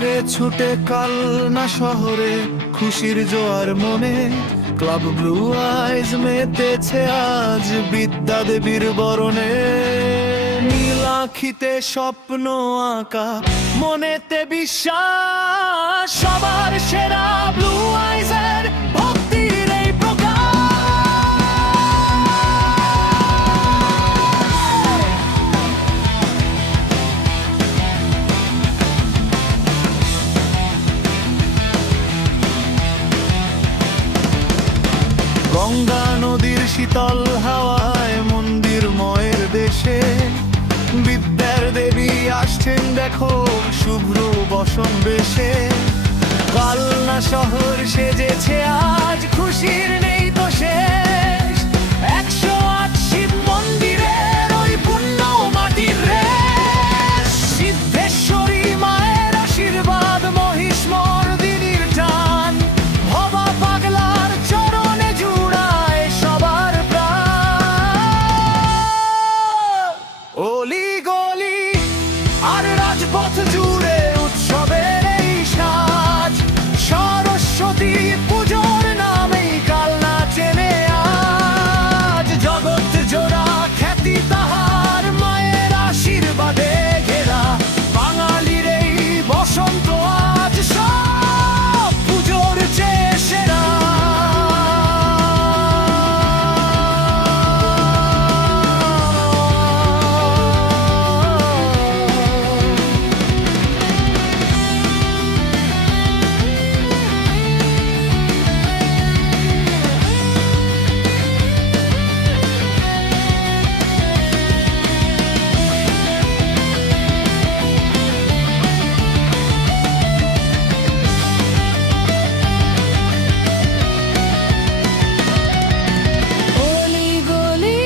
ছেড়ে ছুটে কালনা শহরে খুশির জোয়ার মনে। ক্লাব ব্লু আইজ মেতেছে আজ বিদ্যা দেবীর বরণে। নীল আখিতে স্বপ্ন আঁকা, মনেতে বিশ্বাস, সবার সেরা ব্লু আইজের ভক্তির এই গঙ্গা নদীর শীতল হাওয়ায় মন্দির ময়ের দেশে বিদ্যার দেবী আসছেন দেখো শুভ্র বসন বেশে। কালনা শহর সেজেছে আজ খুশির নেই তো শেষ। 108 শিব মন্দিরের ওই পুণ্য মাটির রেশ। সিদ্ধেশ্বরী মায়ের আশীর্বাদ, মহিষ মর্দিনীর টান, ভবা পাগলার চরণে জুড়ায় সবার প্রাণ। অলি গলি আর রাজপথ জুড়ে উৎসবের এই সাজ। সরস্বতী পুজোর নামেই কালনা চেনে আজ। জগৎ জোড়া খ্যাতি তাহার মায়ের আশীর্বাদে ঘেরা। বাঙালির এই বসন্ত আজ সব পুজোর চেয়ে সেরা। অলি গলি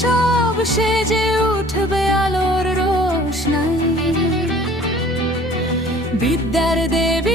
সব সেজে উঠবে আলোর রোশনাই। বিদ্যার দেবী